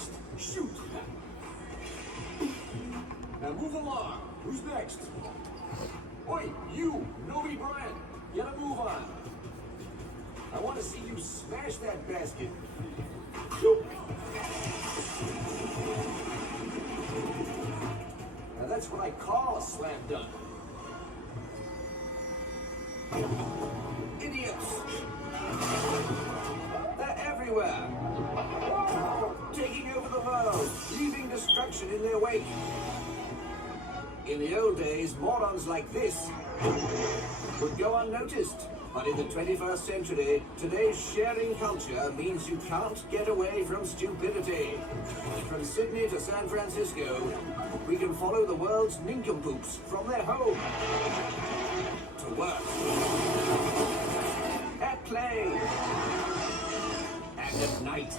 next? Shoot! Now move along. Who's next? Oi, you, Novi Bryant. Get a move on. I want to see you smash that basket. Shoot! Now that's what I call a slam dunk. Idiots! They're everywhere! Taking over the world, leaving destruction in their wake. In the old days, morons like this would go unnoticed. But in the 21st century, today's sharing culture means you can't get away from stupidity. From Sydney to San Francisco, we can follow the world's nincompoops from their home to work, at play, and at night.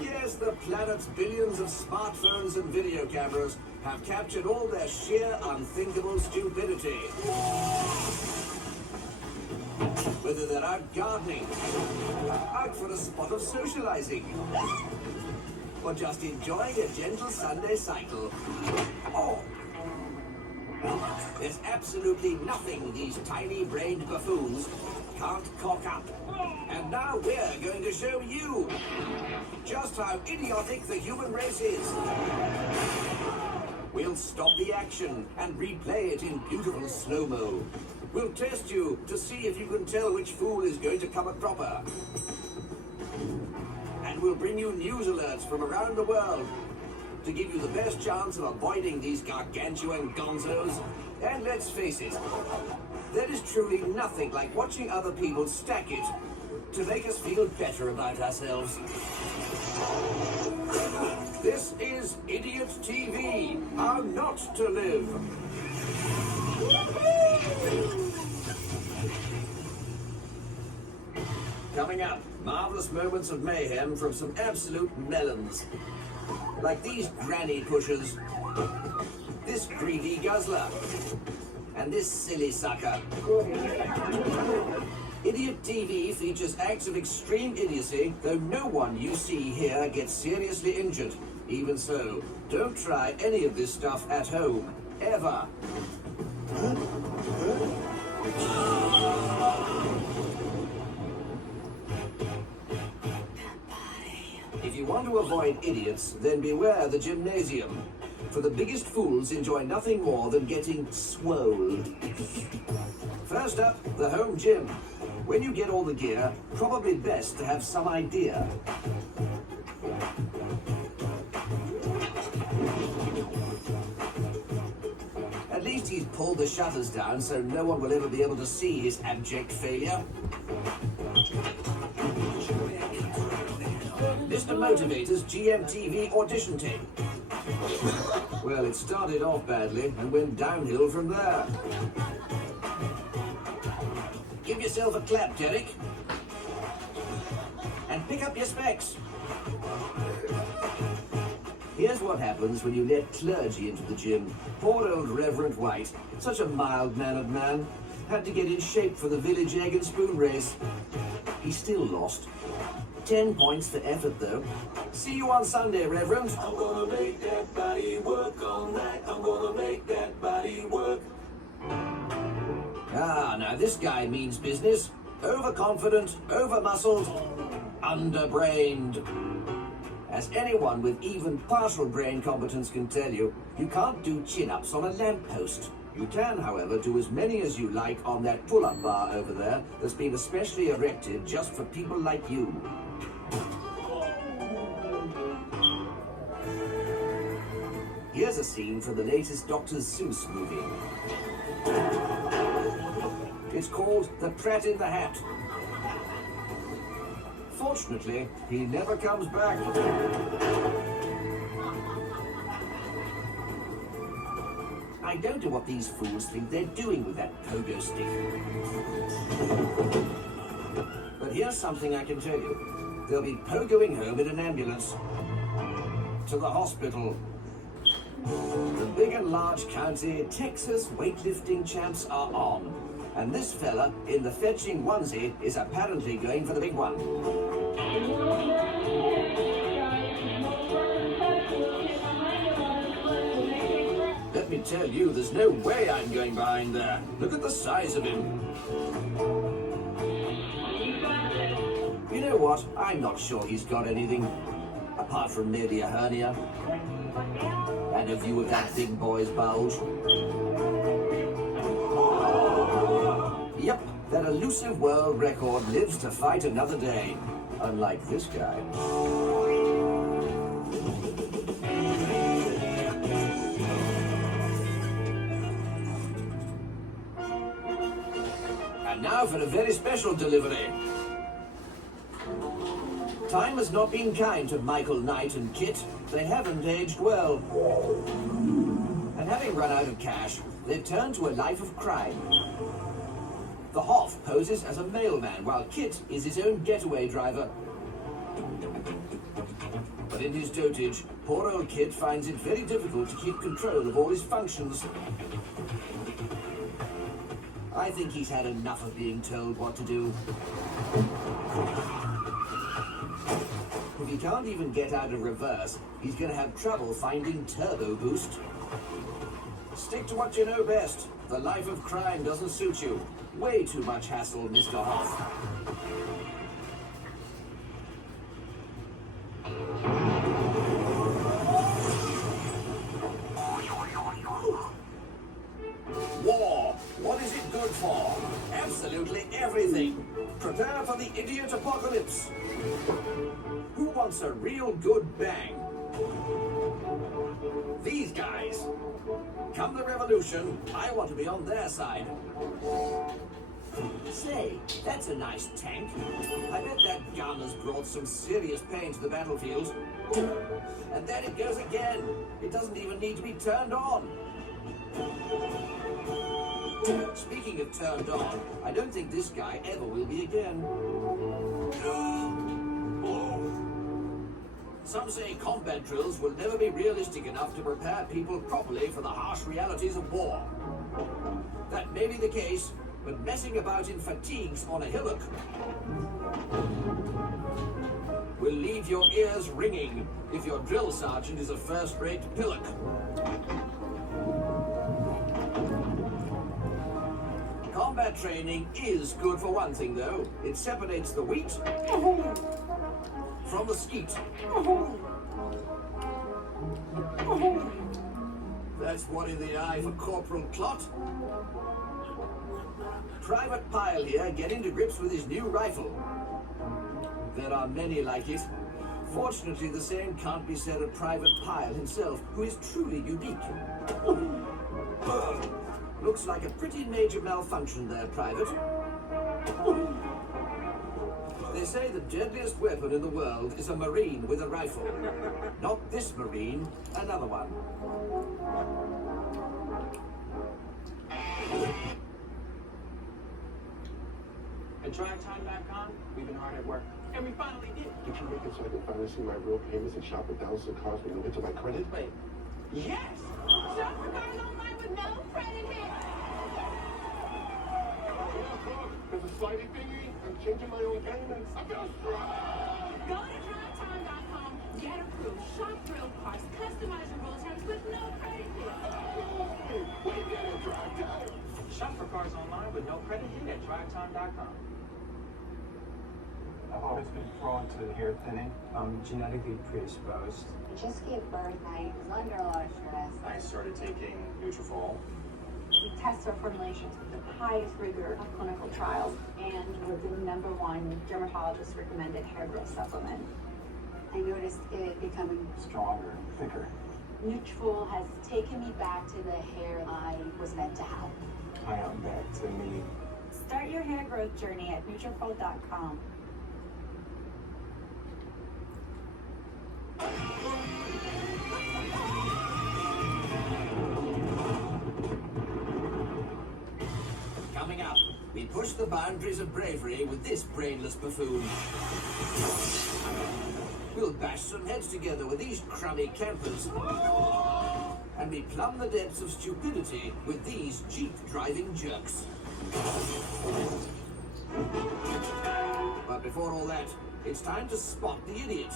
Yes, the planet's billions of smartphones and video cameras have captured all their sheer unthinkable stupidity. Whether they're out gardening, out for a spot of socializing, or just enjoying a gentle Sunday cycle. Oh! There's absolutely nothing these tiny-brained buffoons can't cock up. And now we're going to show you just how idiotic the human race is. We'll stop the action and replay it in beautiful slow-mo. We'll test you to see if you can tell which fool is going to come a cropper. And we'll bring you news alerts from around the world to give you the best chance of avoiding these gargantuan gonzos. And let's face it, there is truly nothing like watching other people stack it to make us feel better about ourselves. This is Idiot TV, How Not to Live. Coming up, marvelous moments of mayhem from some absolute melons. Like these granny pushers, this greedy guzzler, and this silly sucker. Idiot TV features acts of extreme idiocy, though no one you see here gets seriously injured. Even so, don't try any of this stuff at home, ever. If you want to avoid idiots, then beware the gymnasium. For the biggest fools enjoy nothing more than getting swole. First up, the home gym. When you get all the gear, probably best to have some idea. At least he's pulled the shutters down so no one will ever be able to see his abject failure. Mr. Motivator's GMTV audition tape. Well, it started off badly and went downhill from there. Give yourself a clap, Derek. And pick up your specs. Here's what happens when you let clergy into the gym. Poor old Reverend White, such a mild-mannered man, had to get in shape for the village egg and spoon race. He still lost. 10 points for effort, though. See you on Sunday, Reverend. I'm gonna make that body work all night. I'm gonna make that body work. Ah, now this guy means business. Overconfident, over-muscled, underbrained. As anyone with even partial brain competence can tell you, you can't do chin-ups on a lamppost. You can, however, do as many as you like on that pull-up bar over there that's been especially erected just for people like you. Here's a scene from the latest Dr. Seuss movie. It's called The Prat in the Hat. Fortunately, he never comes back. I don't know what these fools think they're doing with that pogo stick. But here's something I can tell you. They'll be pogoing home in an ambulance. To the hospital. The big and large county Texas weightlifting champs are on. And this fella in the fetching onesie is apparently going for the big one. Let me tell you, there's no way I'm going behind there. Look at the size of him. You know what? I'm not sure he's got anything. Apart from maybe a hernia. And a view of that big boy's bulge. Yep, that elusive world record lives to fight another day. Unlike this guy. And now for a very special delivery. Time has not been kind to Michael Knight and Kit. They haven't aged well. And having run out of cash, they've turned to a life of crime. The Hoff poses as a mailman, while Kit is his own getaway driver. But in his dotage, poor old Kit finds it very difficult to keep control of all his functions. I think he's had enough of being told what to do. If he can't even get out of reverse, he's going to have trouble finding turbo boost. Stick to what you know best. The life of crime doesn't suit you. Way too much hassle, Mr. Hoff. War. What is it good for? Absolutely everything. Prepare for the idiot apocalypse. Who wants a real good bang? These guys. Come the revolution, I want to be on their side. Say, that's a nice tank. I bet that gun has brought some serious pain to the battlefield. And there it goes again. It doesn't even need to be turned on. Speaking of turned on, I don't think this guy ever will be again. Some say combat drills will never be realistic enough to prepare people properly for the harsh realities of war. That may be the case, but messing about in fatigues on a hillock will leave your ears ringing if your drill sergeant is a first-rate pillock. Combat training is good for one thing, though. It separates the wheat from the skeet. That's one in the eye for Corporal Clot. Private Pyle here getting to grips with his new rifle. There are many like it. Fortunately, the same can't be said of Private Pyle himself, who is truly unique. Looks like a pretty major malfunction there, Private. They say the deadliest weapon in the world is a Marine with a rifle. Not this Marine, another one. At DriveTime.com, we've been hard at work. And we finally did. Did you make it so I can finally see my real payments and shop for thousands of cars with no hit to my credit? Wait. Yes! Shop for cars online with no credit hit. There's a slidey thingy. I'm changing my own payments. I feel strong. Go to DriveTime.com, get approved, shop real cars, customize your roll terms with no credit hit. We did it, Drive Time. Shop for cars online with no credit hit at DriveTime.com. I've always been prone to hair thinning. I'm genetically predisposed. I just gave birth. I was under a lot of stress. I started taking Nutrafol. We test our formulations with the highest rigor of clinical trials, and we're the #1 dermatologist recommended hair growth supplement. I noticed it becoming Stronger and thicker. Nutrafol has taken me back to the hair I was meant to have. I am back to me. Start your hair growth journey at Nutrafol.com. Coming up, we push the boundaries of bravery with this brainless buffoon. We'll bash some heads together with these crummy campers. And we plumb the depths of stupidity with these Jeep driving jerks. But before all that, it's time to spot the idiot.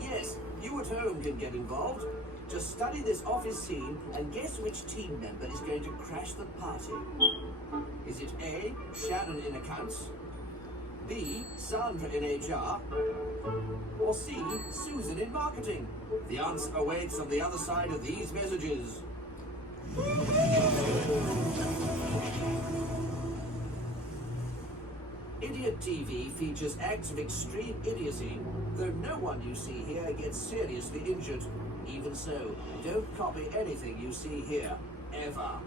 Yes, you at home can get involved. Just study this office scene and guess which team member is going to crash the party. Is it A, Sharon in accounts, B, Sandra in HR, or C, Susan in marketing? The answer awaits on the other side of these messages. Idiot TV features acts of extreme idiocy, though no one you see here gets seriously injured. Even so, don't copy anything you see here, ever.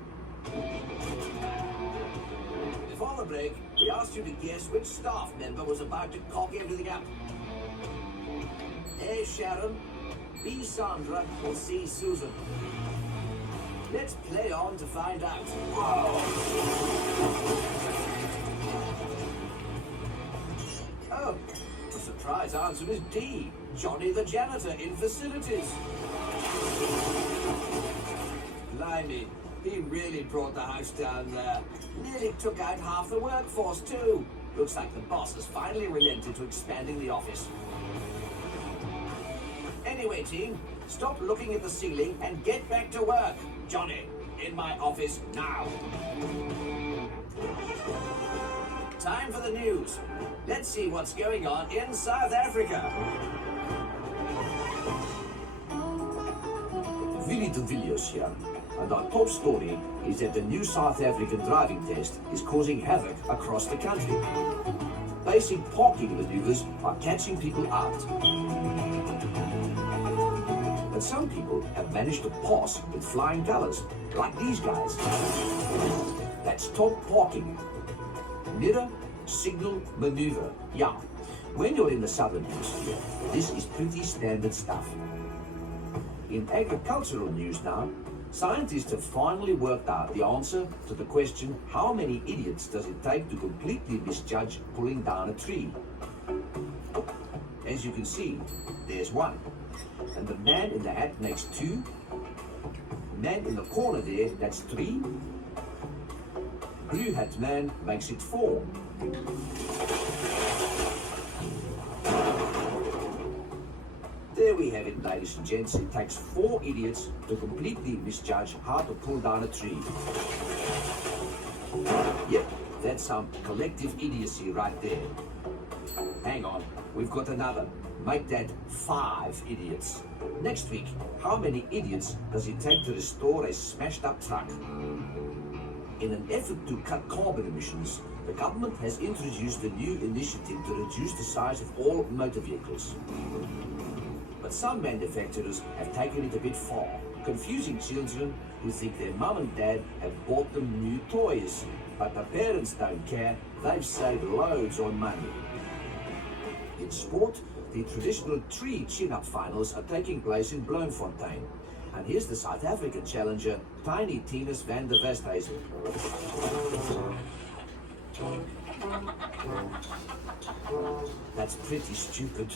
Before the break, we asked you to guess which staff member was about to cock everything up. A, Sharon, B, Sandra, or C, Susan? Let's play on to find out. Oh, the surprise answer is D, Johnny the janitor in facilities. Blimey, he really brought the house down there. Nearly took out half the workforce too. Looks like the boss has finally relented to expanding the office. Anyway, team, stop looking at the ceiling and get back to work. Johnny, in my office now. Time for the news. Let's see what's going on in South Africa. Willie de Villiers here, and our top story is that the new South African driving test is causing havoc across the country. Basic parking maneuvers are catching people out. But some people have managed to pass with flying colors, like these guys. That's top parking. Mirror, signal, maneuver. Yeah, when you're in the southern hemisphere, this is pretty standard stuff. In agricultural news now, scientists have finally worked out the answer to the question, how many idiots does it take to completely misjudge pulling down a tree? As you can see, there's one. And the man in the hat makes 2. Man in the corner there, that's 3. Blue hat man makes it 4. There we have it, ladies and gents. It takes 4 idiots to completely misjudge how to pull down a tree. Yep, that's some collective idiocy right there. Hang on, we've got another. Make that 5 idiots. Next week, how many idiots does it take to restore a smashed up truck? In an effort to cut carbon emissions, the government has introduced a new initiative to reduce the size of all motor vehicles. But some manufacturers have taken it a bit far, confusing children who think their mum and dad have bought them new toys. But the parents don't care, they've saved loads on money. In sport, the traditional tree chin-up finals are taking place in Bloemfontein. And here's the South African challenger, Tiny Tinus van der Westhuizen. That's pretty stupid.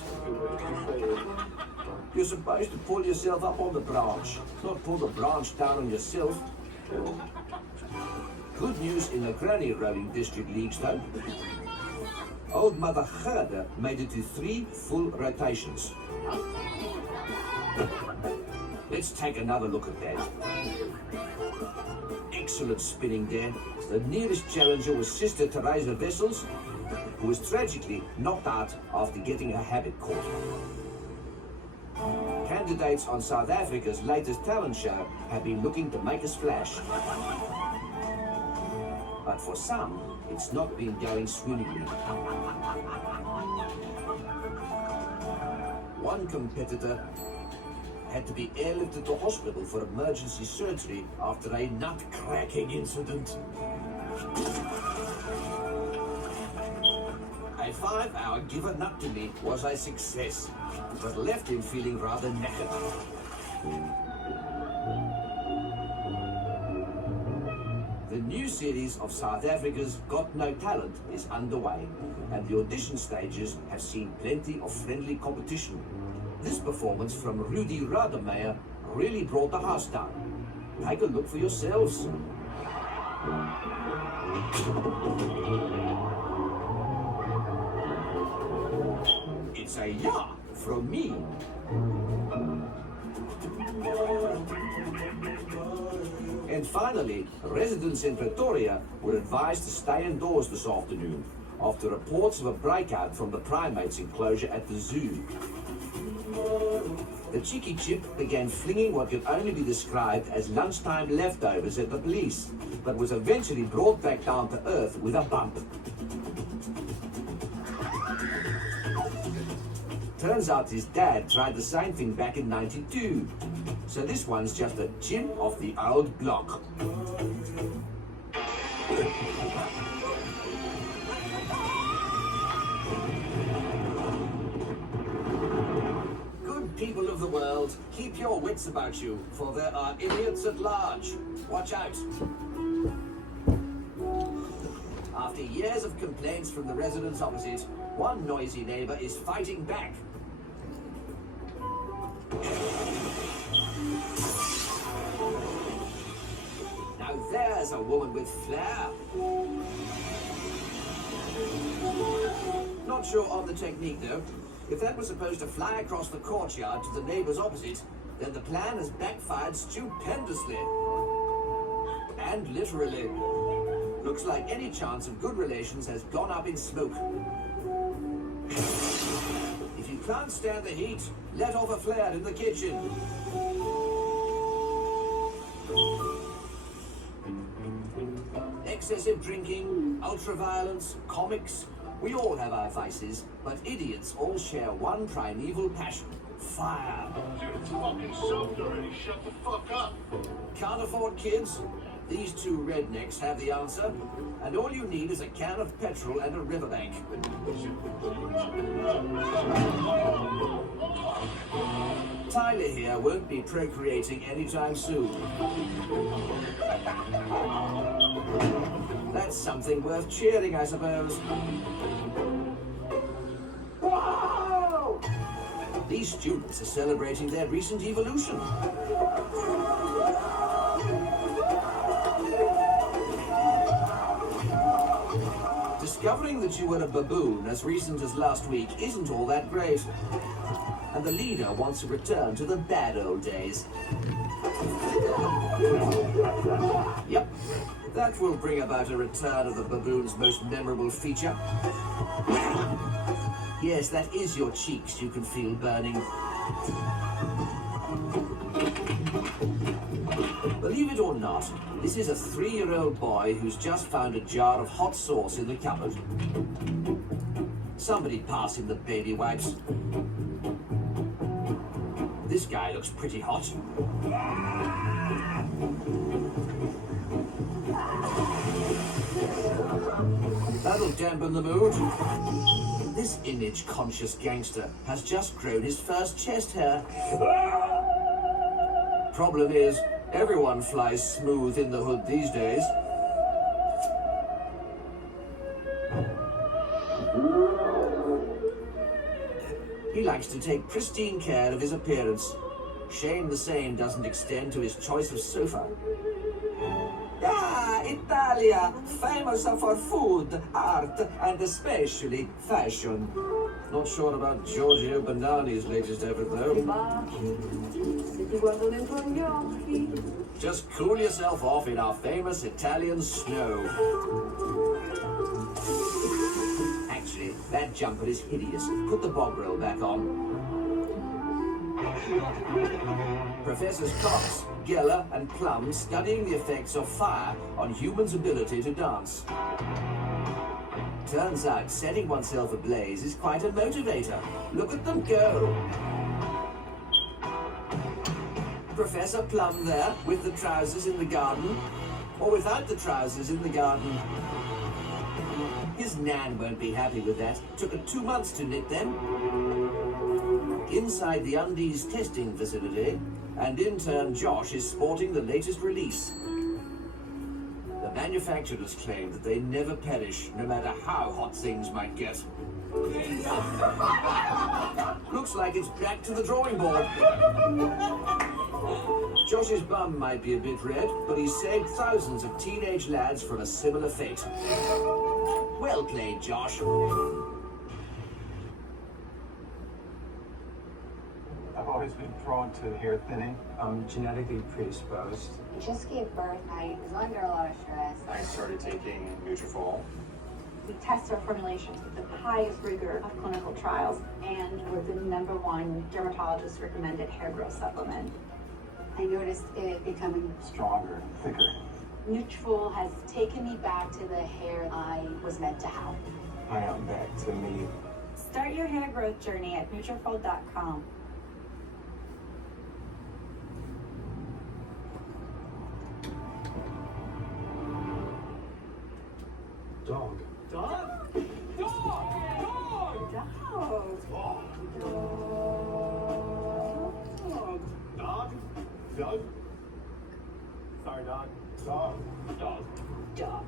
You're supposed to pull yourself up on the branch, not pull the branch down on yourself. Good news in the granny rowing district leagues though. Old Mother Gerda made it to 3 full rotations. Let's take another look at that. Excellent spinning there. The nearest challenger was Sister Teresa Wessels, who was tragically knocked out after getting her habit caught. Candidates on South Africa's latest talent show have been looking to make a splash. But for some, it's not been going swimmingly. One competitor had to be airlifted to hospital for emergency surgery after a nut-cracking incident. A 5-hour give a nut to me was a success, but left him feeling rather knackered. The new series of South Africa's Got No Talent is underway, and the audition stages have seen plenty of friendly competition. This performance from Rudy Rademeyer really brought the house down. Take a look for yourselves. It's a yeah from me. And finally, residents in Pretoria were advised to stay indoors this afternoon after reports of a breakout from the primates enclosure at the zoo. The cheeky chip began flinging what could only be described as lunchtime leftovers at the police, but was eventually brought back down to earth with a bump. Turns out his dad tried the same thing back in '92. So this one's just a chimp off the old block. Good people of the world, keep your wits about you, for there are idiots at large. Watch out. After years of complaints from the residents opposite, one noisy neighbor is fighting back. Now there's a woman with flair. Not sure on the technique though. If that was supposed to fly across the courtyard to the neighbors opposite, then the plan has backfired stupendously. And literally. Looks like any chance of good relations has gone up in smoke. If you can't stand the heat, let off a flare in the kitchen. Excessive drinking, ultraviolence, comics, we all have our vices, but idiots all share one primeval passion, fire. Dude, it's fucking soaked already. Shut the fuck up. Can't afford kids? These two rednecks have the answer, and all you need is a can of petrol and a riverbank. Tyler here won't be procreating anytime soon. That's something worth cheering, I suppose. Wow! These students are celebrating their recent evolution. Discovering that you were a baboon as recent as last week isn't all that great. And the leader wants to return to the bad old days. Yep, that will bring about a return of the baboon's most memorable feature. Yes, that is your cheeks you can feel burning. Believe it or not, this is a 3-year-old boy who's just found a jar of hot sauce in the cupboard. Somebody pass him the baby wipes. This guy looks pretty hot. That'll dampen the mood. This image-conscious gangster has just grown his first chest hair. Problem is, everyone flies smooth in the hood these days. He likes to take pristine care of his appearance. Shame the same doesn't extend to his choice of sofa. Ah, Italia, famous for food, art, and especially fashion. Not sure about Giorgio Banani's latest effort, though. Just cool yourself off in our famous Italian snow. Actually, that jumper is hideous. Put the bob roll back on. Professors Cox, Geller, and Plum studying the effects of fire on humans' ability to dance. Turns out setting oneself ablaze is quite a motivator. Look at them go. Professor Plum there, with the trousers in the garden, or without the trousers in the garden. His nan won't be happy with that. Took her 2 months to knit them. Inside the undies testing facility, and intern Josh is sporting the latest release. The manufacturers claim that they never perish, no matter how hot things might get. Looks like it's back to the drawing board. Josh's bum might be a bit red, but he saved thousands of teenage lads from a similar fate. Well played, Josh. I've always been prone to hair thinning. I'm genetically predisposed. I just gave birth. I was under a lot of stress. I started taking Nutrafol. We test our formulations with the highest rigor of clinical trials, and we're the #1 dermatologist recommended hair growth supplement. I noticed it becoming Stronger, thicker. Nutrafol has taken me back to the hair I was meant to have. I am back to me. Start your hair growth journey at Nutrafol.com. Dog. Dog? Dog! Dog! Dog? Dog? Sorry, dog. Dog. Dog. Dog.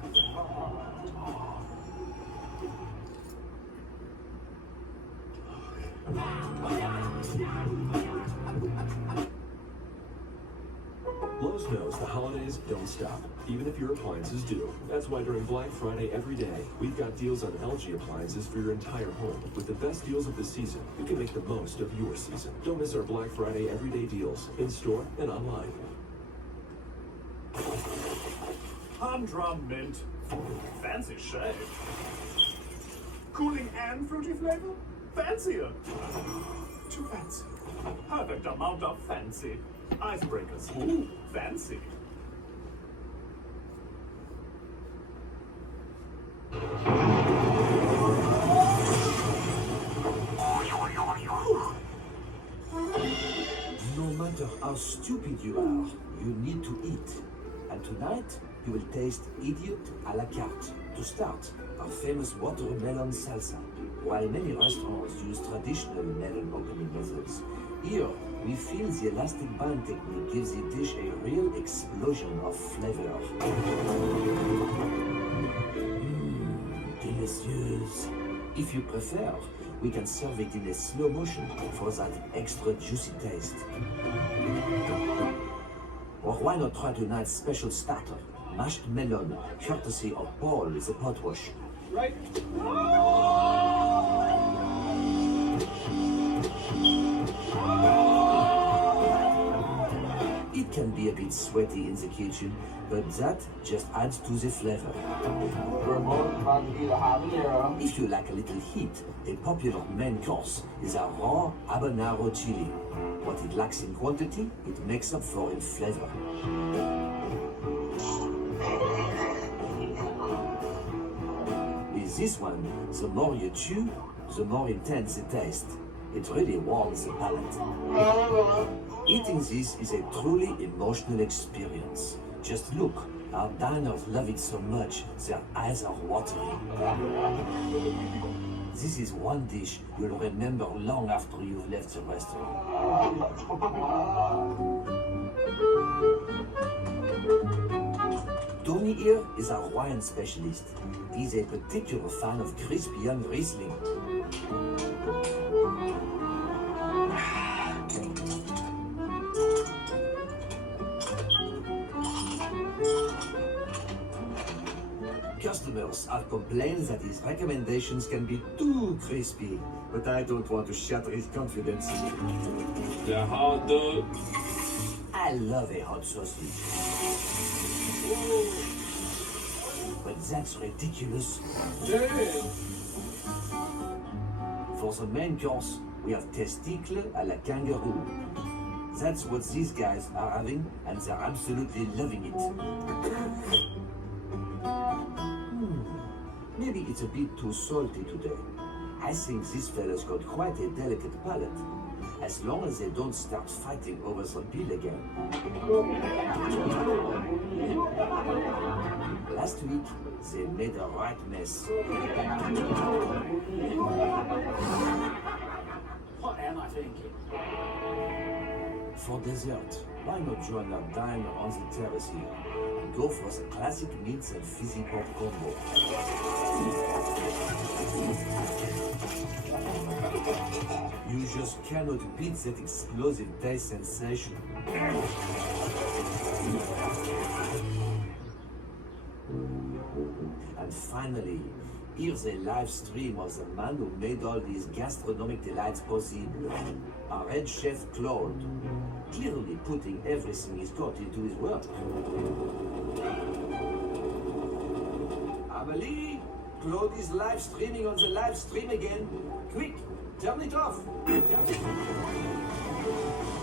Lowe's knows the holidays don't stop, even if your appliances do. That's why during Black Friday every day, we've got deals on LG appliances for your entire home. With the best deals of the season, you can make the most of your season. Don't miss our Black Friday everyday deals, in-store and online. Humdrum mint. Fancy shade. Cooling and fruity flavor? Fancier. Too fancy. Perfect amount of fancy. Icebreakers. Ooh, fancy. No matter how stupid you are, you need to eat. And tonight, you will taste Idiot à la carte. To start, our famous watermelon salsa. While many restaurants use traditional melon opening methods, here we feel the elastic band technique gives the dish a real explosion of flavor. Delicious. If you prefer, we can serve it in a slow motion for that extra juicy taste. Or why not try tonight's special starter, mashed melon, courtesy of Paul the pot wash. Right? It can be a bit sweaty in the kitchen, but that just adds to the flavor. If you like a little heat, a popular main course is a raw habanero chili. What it lacks in quantity, it makes up for in flavor. With this one, the more you chew, the more intense the taste. It really warms the palate. Eating this is a truly emotional experience. Just look, our diners love it so much, their eyes are watering. This is one dish you'll remember long after you've left the restaurant. Tony here is our wine specialist. He's a particular fan of crispy young Riesling. Customers have complained that his recommendations can be too crispy, but I don't want to shatter his confidence. The hot dog. I love a hot sausage. But that's ridiculous. For the main course, we have testicle à la kangaroo. That's what these guys are having, and they're absolutely loving it. Maybe it's a bit too salty today. I think this fella's got quite a delicate palate. As long as they don't start fighting over the bill again. Last week, they made a right mess. What am I thinking? For dessert, why not join our diner on the terrace here and go for the classic meats and fizzy pop combo? You just cannot beat that explosive taste sensation. And finally, here's a live stream of the man who made all these gastronomic delights possible. Our head chef, Claude. Clearly putting everything he's got into his work. Amelie, Claude is live streaming on the live stream again. Quick, turn it off. Turn it off.